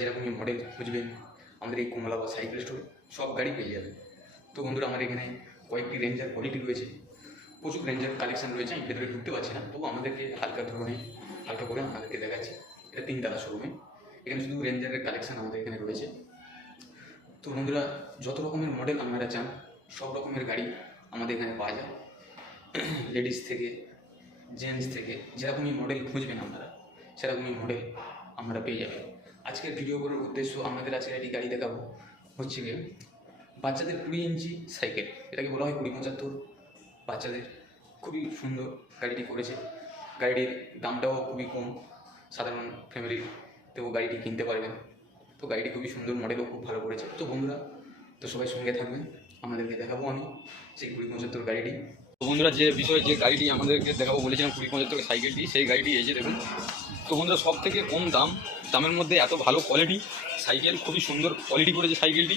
যেরকমই মডেল খুঁজবেন, আমাদের এই কমলা বা সাইকেল স্টোর সব গাড়ি পেয়ে যাবেন। তো বন্ধুরা, আমাদের এখানে কয়েকটি রেঞ্জার কোয়ালিটি রয়েছে। প্রচুর রেঞ্জার কালেকশন রয়েছে, আমি ভেতরে ঢুকতে পারছি না। তবু আমাদেরকে হালকা ধরনের, হালকা করে আমাদেরকে দেখাচ্ছি। এটা তিনতলা শোরুমে এখানে শুধু রেঞ্জারের কালেকশন আমাদের এখানে রয়েছে। তো বন্ধুরা, যত রকমের মডেল আপনারা চান, সব রকমের গাড়ি আমাদের এখানে পাওয়া যায়। লেডিস থেকে জেন্টস থেকে, যেরকমই মডেল খুঁজবেন আপনারা, সেরকমই মডেল আমরা পেয়ে যাবেন। আজকের ভিডিও করার উদ্দেশ্য আমাদের আজকে একটি গাড়ি দেখাবো। হচ্ছে গিয়ে বাচ্চাদের কুড়ি ইঞ্চি সাইকেল। এটাকে বলা হয় কুড়ি পঁচাত্তর। বাচ্চাদের খুবই সুন্দর গাড়িটি করেছে। গাড়িটির দামটাও খুবই কম। সাধারণ ফ্যামিলিতেও গাড়িটি কিনতে পারবেন। তো গাড়িটি খুবই সুন্দর মডেলও খুব ভালো করেছে। তো বন্ধুরা, তো সবাই সঙ্গে থাকবেন। আমাদেরকে দেখাবো আমি সেই কুড়ি পঁচাত্তর গাড়িটি। তো বন্ধুরা, যে বিষয়ে যে গাড়িটি আমাদেরকে দেখাবো বলেছিলাম কুড়ি পঁচাত্তর সাইকেলটি, সেই গাড়িটি এসে দেখুন। তো বন্ধুরা সব থেকে কম দাম দামের মধ্যে এত ভালো কোয়ালিটি সাইকেল খুবই সুন্দর কোয়ালিটি করেছে সাইকেলটি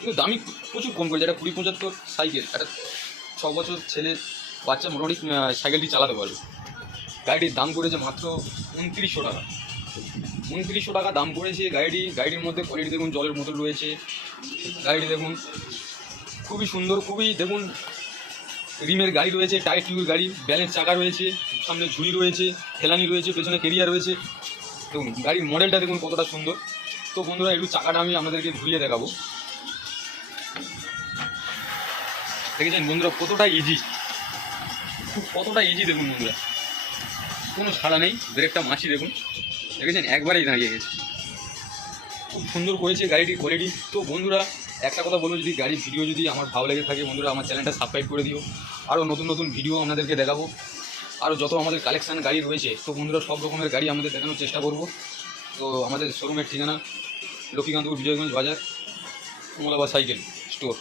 কিন্তু দামি প্রচুর কম করেছে একটা কুড়ি পঁচাত্তর সাইকেল একটা ছ বছর ছেলে বাচ্চা মোটামুটি সাইকেলটি চালাতে পারবে। গাড়িটির দাম করেছে মাত্র উনত্রিশশো টাকা। উনত্রিশশো টাকা দাম করেছে গাড়িটি। গাড়িটির মধ্যে কোয়ালিটি দেখুন, জলের বোতল রয়েছে। গাড়িটি দেখুন, খুবই সুন্দর, খুবই দেখুন, রিমের গাড়ি রয়েছে টায়ার টিউবের গাড়ি, ব্যালেন্স চাকা রয়েছে, সামনে ঝুড়ি রয়েছে খেলানি রয়েছে, পেছনে কেরিয়ার রয়েছে। দেখুন গাড়ির মডেলটা দেখুন কতটা সুন্দর। তো বন্ধুরা, একটু চাকাটা আমি আপনাদেরকে ঘুরিয়ে দেখাবো। দেখেছেন বন্ধুরা, কতটা ইজি কতটা ইজি দেখুন বন্ধুরা। কোনো ছাড়া নেই, ব্রেকটা মাছি দেখুন। দেখেছেন, একবারেই দাঁড়িয়ে গেছে। খুব সুন্দর করেছে গাড়িটির কোয়ালিটি তো বন্ধুরা, একটা কথা বলব, যদি গাড়ির ভিডিও যদি আমার ভালো লেগে থাকে বন্ধুরা, আমার চ্যানেলটা সাবস্ক্রাইব করে দিও। আরও নতুন নতুন ভিডিও আপনাদেরকে দেখাবো। আরও যত আমাদের কালেকশান গাড়ি রয়েছে, তো বন্ধুরা সব রকমের গাড়ি আমাদের দেখানোর চেষ্টা করব। তো আমাদের শোরুমের ঠিকানা, লক্ষ্মীকান্তপুর বিজয়গঞ্জ বাজার কমলাবা সাইকেল স্টোর